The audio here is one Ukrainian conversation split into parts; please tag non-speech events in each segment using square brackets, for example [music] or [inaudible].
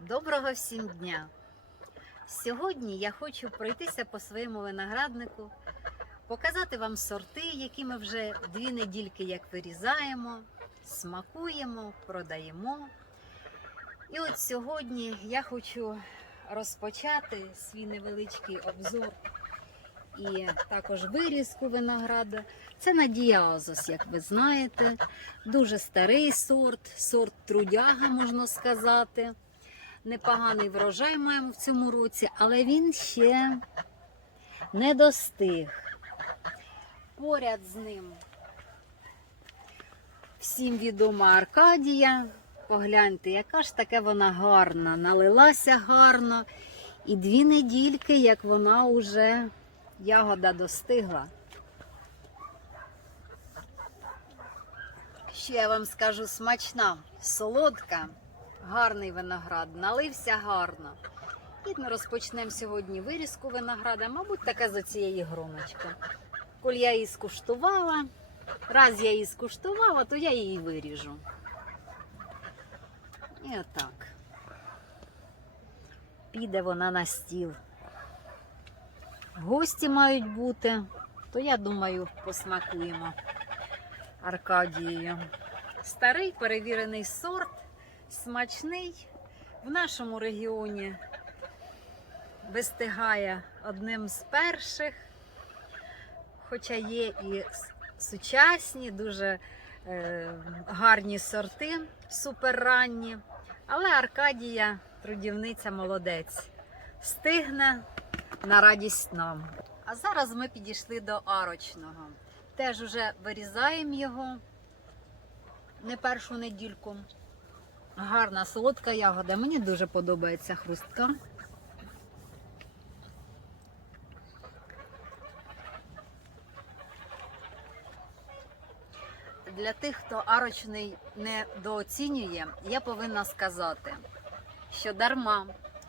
Доброго всім дня! Сьогодні я хочу пройтися по своєму винограднику, показати вам сорти, які ми вже дві недільки як вирізаємо, смакуємо, продаємо. І от сьогодні я хочу розпочати свій невеличкий обзор і також вирізку винограда. Це Надіазос, як ви знаєте. Дуже старий сорт, сорт трудяга, можна сказати. Непоганий врожай маємо в цьому році, але він ще не достиг. Поряд з ним всім відома Аркадія. Погляньте, яка ж таке вона гарна, налилася гарно. І дві недільки, як вона вже ягода достигла. Ще я вам скажу смачна, солодка, гарний виноград, налився гарно. І ми розпочнемо сьогодні вирізку винограда, мабуть, таке за цієї гроночки. Коль я її скуштувала, раз я її скуштувала, то я її виріжу. І отак. Піде вона на стіл. Гості мають бути, то я думаю, посмакуємо Аркадією. Старий перевірений сорт, смачний. В нашому регіоні вистигає одним з перших, хоча є і сучасні, дуже е, гарні сорти, суперранні. Але Аркадія, трудівниця молодець, стигне на радість нам. А зараз ми підійшли до арочного. Теж уже вирізаємо його не першу недільку. Гарна солодка ягода. Мені дуже подобається хрустка. Для тих, хто арочний недооцінює, я повинна сказати, що дарма.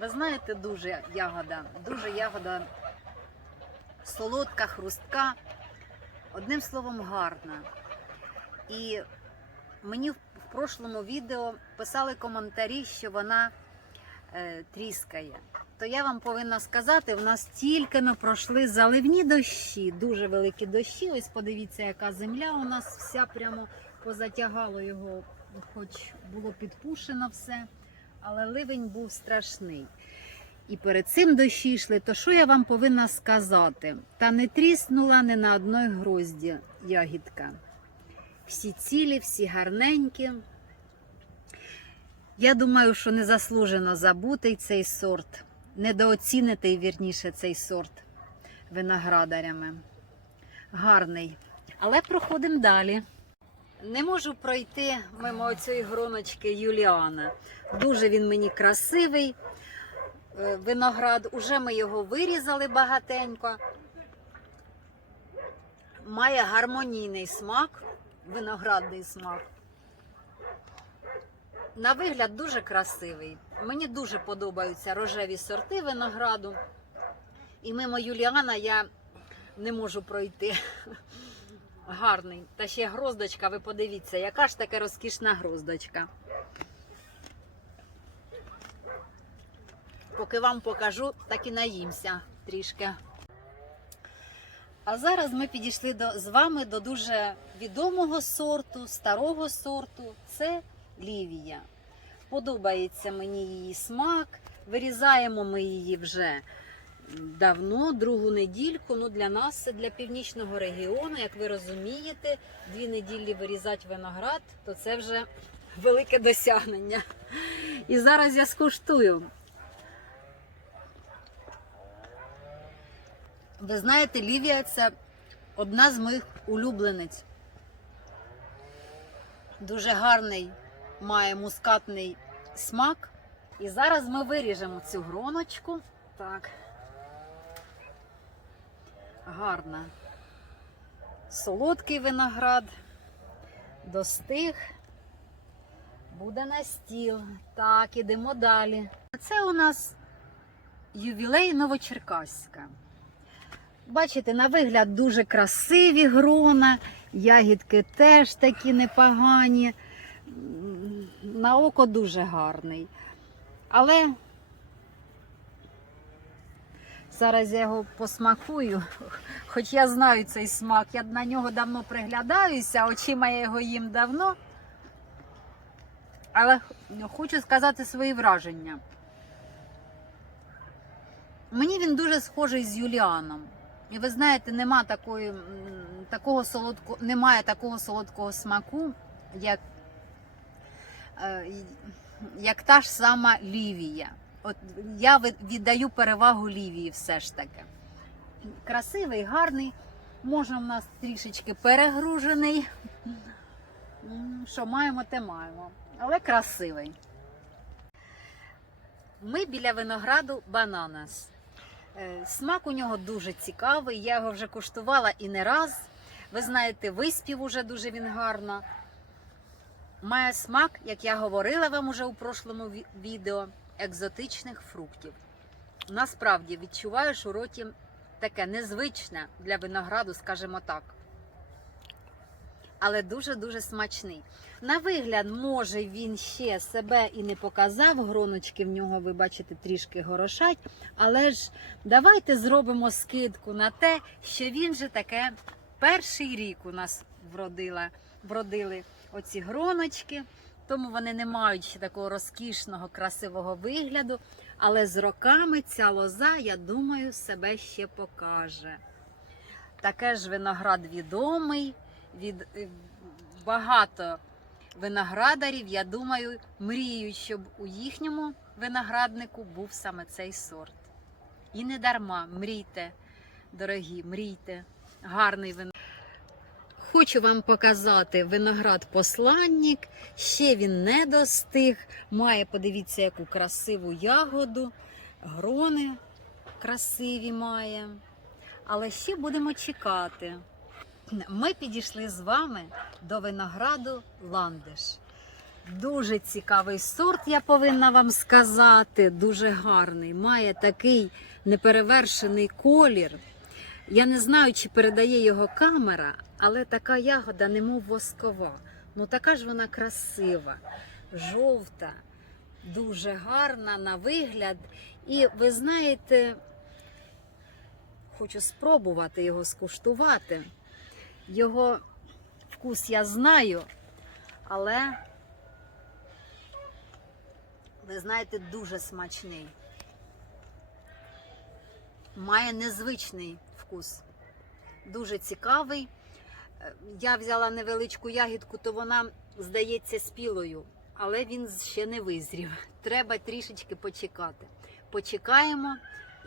Ви знаєте, дуже ягода, дуже ягода солодка, хрустка, одним словом, гарна. І мені в прошлому відео писали коментарі, що вона е, тріскає. То я вам повинна сказати, в нас тільки но пройшли заливні дощі, дуже великі дощі. Ось подивіться, яка земля у нас вся прямо позатягало його, хоч було підпушено все, але ливень був страшний. І перед цим дощі йшли, то що я вам повинна сказати? Та не тріснула ні на одної грозді ягідка. Всі цілі, всі гарненькі. Я думаю, що незаслужено забутий цей сорт, недооцінитий, вірніше, цей сорт виноградарями. Гарний. Але проходимо далі. Не можу пройти мимо цієї гроночки Юліана. Дуже він мені красивий. Е, Виноград, уже ми його вирізали багатенько. Має гармонійний смак, виноградний смак. На вигляд дуже красивий. Мені дуже подобаються рожеві сорти винограду. І мимо Юліана я не можу пройти. Гарний. Та ще гроздочка, ви подивіться, яка ж таке розкішна гроздочка. Поки вам покажу, так і наїмся трішки. А зараз ми підійшли до, з вами до дуже відомого сорту, старого сорту. Це лівія. Подобається мені її смак. Вирізаємо ми її вже давно, другу недільку. Ну, для нас для північного регіону, як ви розумієте, дві неділі вирізати виноград, то це вже велике досягнення. І зараз я скуштую. Ви знаєте, Лівія це одна з моїх улюблениць. Дуже гарний, має мускатний смак. І зараз ми виріжемо цю гроночку. Так. Гарна. Солодкий виноград. Достиг. Буде на стіл. Так, ідемо далі. Це у нас ювілей Новочеркаська. Бачите, на вигляд дуже красиві грона, ягідки теж такі непогані. На око дуже гарний. Але зараз я його посмакую, хоч я знаю цей смак, я на нього давно приглядаюся, очима я його їм давно. Але хочу сказати свої враження. Мені він дуже схожий з Юліаном. І ви знаєте, нема такої, такого солодко, немає такого солодкого смаку, як, е, як та ж сама Лівія. От я віддаю перевагу Лівії все ж таки. Красивий, гарний, може в нас трішечки перегружений. Що маємо, те маємо. Але красивий. Ми біля винограду бананас. Е, Смак у нього дуже цікавий. Я його вже куштувала і не раз. Ви знаєте, виспів уже дуже він гарно. Має смак, як я говорила вам уже у прошлому відео, екзотичних фруктів. Насправді відчуваєш у роті таке незвичне для винограду, скажімо так. Але дуже-дуже смачний. На вигляд, може, він ще себе і не показав. Гроночки в нього, ви бачите, трішки горошать. Але ж давайте зробимо скидку на те, що він же таке перший рік у нас вродила, вродили оці гроночки. Тому вони не мають ще такого розкішного, красивого вигляду. Але з роками ця лоза, я думаю, себе ще покаже. Таке ж виноград відомий, від е, багато виноградарів, я думаю, мріють, щоб у їхньому винограднику був саме цей сорт. І не дарма, мрійте, дорогі, мрійте. Гарний виноград. Хочу вам показати виноград посланник. Ще він не достиг. Має, подивіться, яку красиву ягоду, грони красиві має. Але ще будемо чекати. Ми підійшли з вами до винограду ландиш. Дуже цікавий сорт, я повинна вам сказати. Дуже гарний. Має такий неперевершений колір. Я не знаю, чи передає його камера, але така ягода, немов воскова. Ну така ж вона красива, жовта, дуже гарна на вигляд. І ви знаєте, хочу спробувати його скуштувати. Його вкус я знаю, але ви знаєте, дуже смачний. Має незвичний вкус. Дуже цікавий. Е, Я взяла невеличку ягідку, то вона здається спілою, але він ще не визрів. [laughs] Треба трішечки почекати. Почекаємо,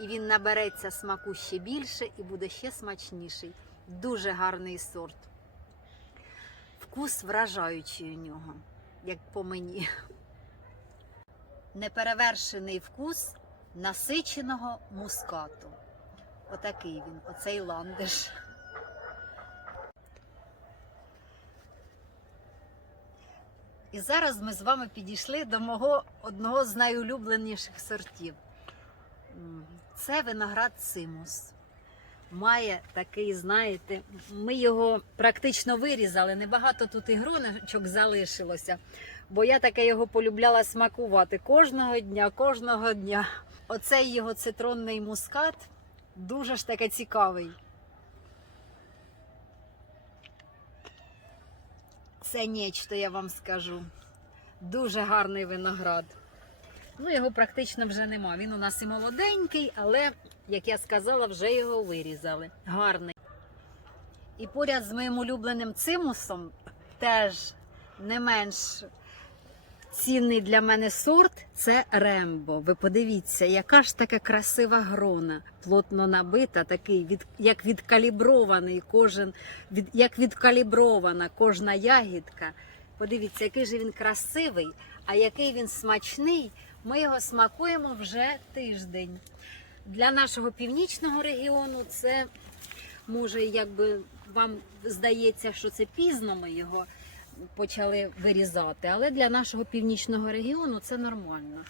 і він набереться смаку ще більше і буде ще смачніший. Дуже гарний сорт. Вкус вражаючий у нього, як по мені. Неперевершений вкус насиченого мускату. Отакий він, оцей ландиш. І зараз ми з вами підійшли до мого одного з найулюбленіших сортів. Це виноград цимус. Має такий, знаєте, ми його практично вирізали. Небагато тут і гроночок залишилося, бо я таке його полюбляла смакувати кожного дня, кожного дня. Оцей його цитронний мускат дуже ж таки цікавий. Це нечто, я вам скажу. Дуже гарний виноград. Ну, його практично вже нема. Він у нас і молоденький, але, як я сказала, вже його вирізали. Гарний. І поряд з моїм улюбленим цимусом теж не менш цінний для мене сорт це рембо. Ви подивіться, яка ж така красива грона, плотно набита, такий від, як відкалібрований кожен, від, як відкалібрована кожна ягідка. Подивіться, який же він красивий, а який він смачний. Ми його смакуємо вже тиждень. Для нашого північного регіону це може, якби вам здається, що це пізно ми його почали вирізати, але для нашого північного регіону це нормально.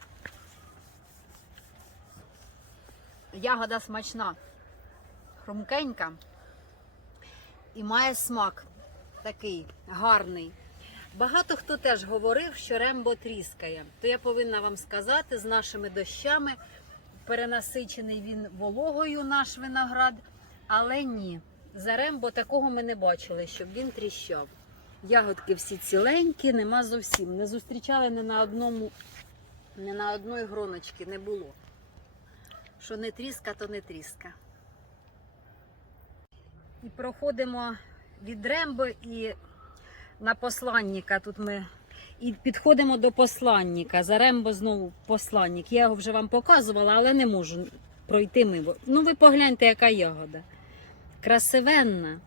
Ягода смачна, хрумкенька і має смак такий гарний. Багато хто теж говорив, що рембо тріскає. То я повинна вам сказати, з нашими дощами перенасичений він вологою наш виноград, але ні. За рембо такого ми не бачили, щоб він тріщав. Ягодки всі ціленькі, нема зовсім. Не зустрічали ні на одному, ні на одної гроночки не було. Що не тріска, то не тріска. І проходимо від рембо і на посланника. Тут ми і підходимо до посланника. За рембо знову посланник. Я його вже вам показувала, але не можу пройти мимо. Ну, ви погляньте, яка ягода. Красивенна.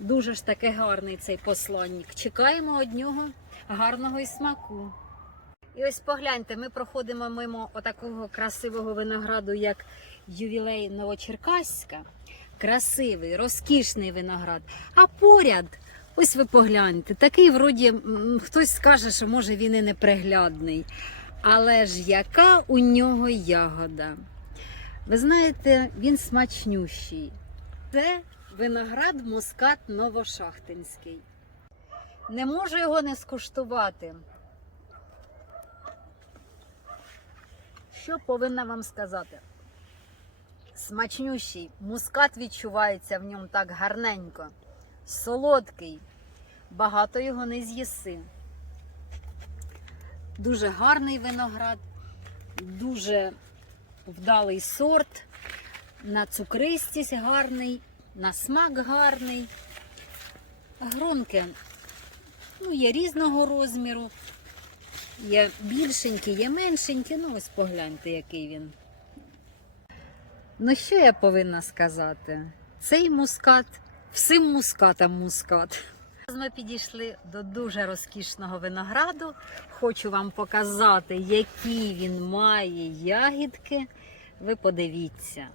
Дуже ж таки гарний цей посланник. Чекаємо від нього гарного і смаку. І ось погляньте, ми проходимо мимо отакого красивого винограду, як ювілей Новочеркаська. Красивий, розкішний виноград. А поряд, ось ви погляньте, такий вроді хтось скаже, що може він і неприглядний. Але ж яка у нього ягода? Ви знаєте, він смачнющий. Це виноград мускат новошахтинський. Не можу його не скуштувати. Що повинна вам сказати? Смачнющий, мускат відчувається в ньому так гарненько, солодкий, багато його не з'їси. Дуже гарний виноград, дуже вдалий сорт, на цукристість гарний, на смак гарний. Гронки ну, є різного розміру, є більшенькі, є меншенькі. Ну, ось погляньте, який він. Ну, що я повинна сказати? Цей мускат, всім мускатам мускат. Зараз Ми підійшли до дуже розкішного винограду. Хочу вам показати, які він має ягідки. Ви подивіться.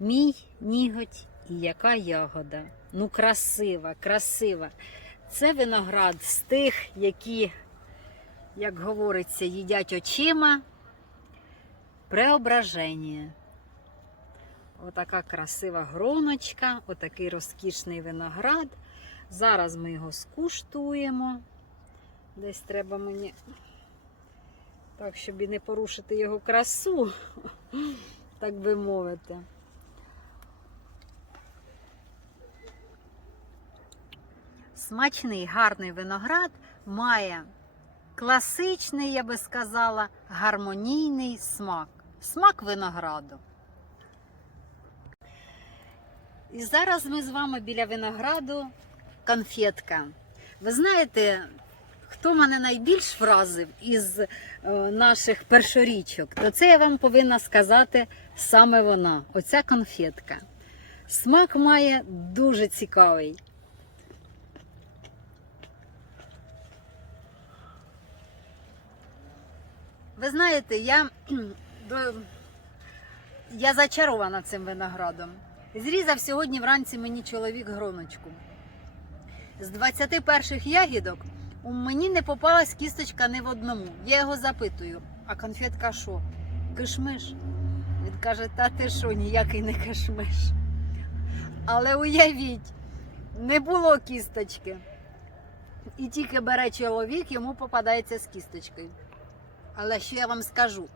Мій ніготь і яка ягода. Ну, красива, красива. Це виноград з тих, які, як говориться, їдять очима. Преображення. Отака красива гроночка, отакий розкішний виноград. Зараз ми його скуштуємо. Десь треба мені, так, щоб і не порушити його красу, [laughs] так би мовити. Смачний гарний виноград має класичний, я би сказала, гармонійний смак. Смак винограду. І зараз ми з вами біля винограду конфетка. Ви знаєте, хто мене найбільш вразив із е, наших першорічок, то це я вам повинна сказати саме вона, оця конфетка. Смак має дуже цікавий. Ви знаєте, я, я зачарована цим виноградом. Зрізав сьогодні вранці мені чоловік гроночку. З 21 ягідок у мені не попалась кісточка ні в одному. Я його запитую, а конфетка що? Кишмиш? Він каже, та ти що, ніякий не кишмиш. Але уявіть, не було кісточки. І тільки бере чоловік, йому попадається з кісточкою. Але що я вам скажу?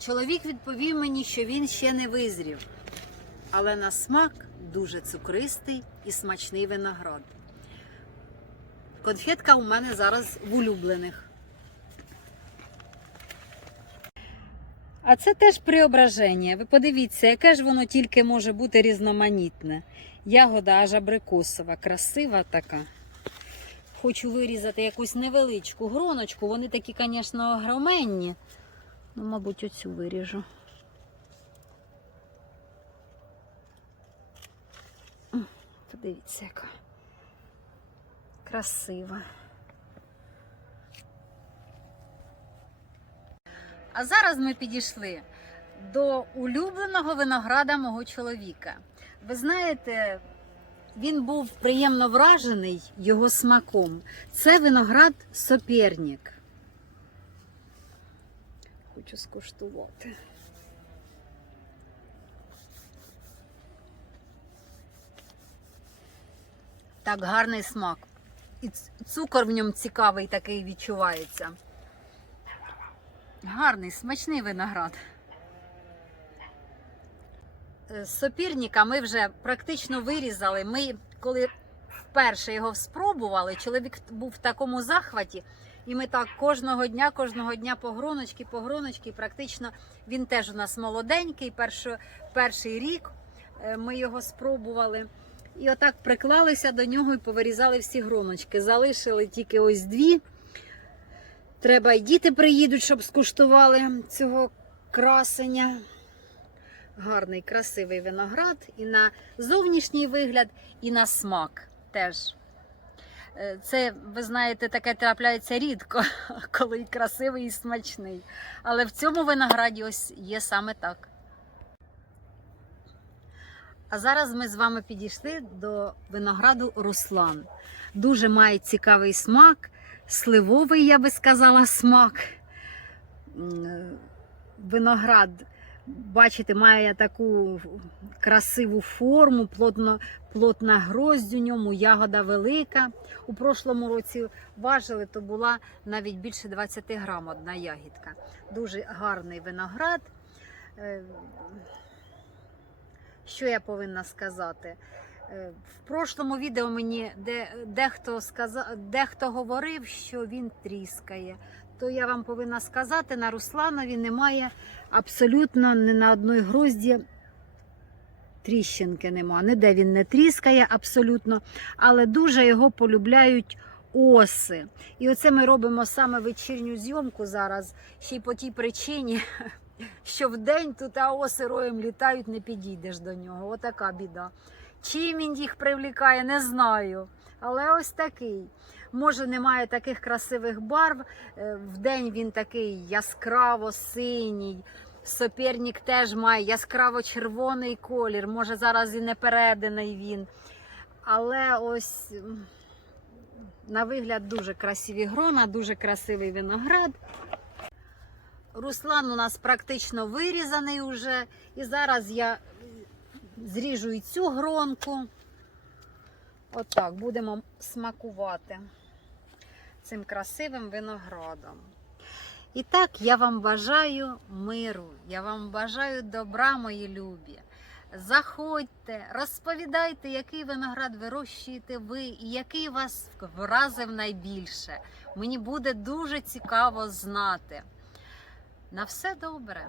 Чоловік відповів мені, що він ще не визрів. Але на смак дуже цукристий і смачний виноград. Конфетка у мене зараз в улюблених. А це теж преображення. Ви подивіться, яке ж воно тільки може бути різноманітне. Ягода аж абрикосова, красива така. Хочу вирізати якусь невеличку гроночку. Вони такі, звісно, огроменні. Ну, мабуть, оцю виріжу. Подивіться, яка красива. А зараз ми підійшли до улюбленого винограда мого чоловіка. Ви знаєте, він був приємно вражений його смаком. Це виноград соперник. Хочу скуштувати. Так, гарний смак. І цукор в ньому цікавий такий відчувається. Гарний, смачний виноград. Е, З сопірника ми вже практично вирізали. Ми, коли вперше його спробували, чоловік був в такому захваті, і ми так кожного дня, кожного дня по гроночки, по гроночки. Практично він теж у нас молоденький, першо, перший рік е, ми його спробували. І отак приклалися до нього і повирізали всі гроночки. Залишили тільки ось дві. Треба й діти приїдуть, щоб скуштували цього красення. Гарний, красивий виноград і на зовнішній вигляд, і на смак теж. Е, Це, ви знаєте, таке трапляється рідко, [laughs] коли і красивий і смачний. Але в цьому винограді ось є саме так. А зараз ми з вами підійшли до винограду Руслан. Дуже має цікавий смак, сливовий, я би сказала, смак. Е, Виноград, бачите, має таку красиву форму, плотно, плотна гроздь у ньому, ягода велика. У прошлому році важили, то була навіть більше 20 грам одна ягідка. Дуже гарний виноград. Е, Що я повинна сказати? Е, В прошлому відео мені дехто, сказав, дехто говорив, що він тріскає. То я вам повинна сказати, на Русланові немає абсолютно ні на одної грозді тріщинки нема. Ніде він не тріскає абсолютно, але дуже його полюбляють оси. І оце ми робимо саме вечірню зйомку зараз, ще й по тій причині, [laughs] що вдень тут а оси роєм літають, не підійдеш до нього. Отака біда. Чим він їх привлікає, не знаю. Але ось такий. Може, немає таких красивих барв. Е, Вдень він такий яскраво синій. Соперник теж має яскраво червоний колір. Може, зараз і не переданий він. Але ось на вигляд дуже красиві грона, дуже красивий виноград. Руслан у нас практично вирізаний уже. І зараз я зріжу і цю гронку. Отак будемо смакувати цим красивим виноградом. І так, я вам бажаю миру, я вам бажаю добра, мої любі. Заходьте, розповідайте, який виноград вирощуєте ви і який вас вразив найбільше. Мені буде дуже цікаво знати. На все добре.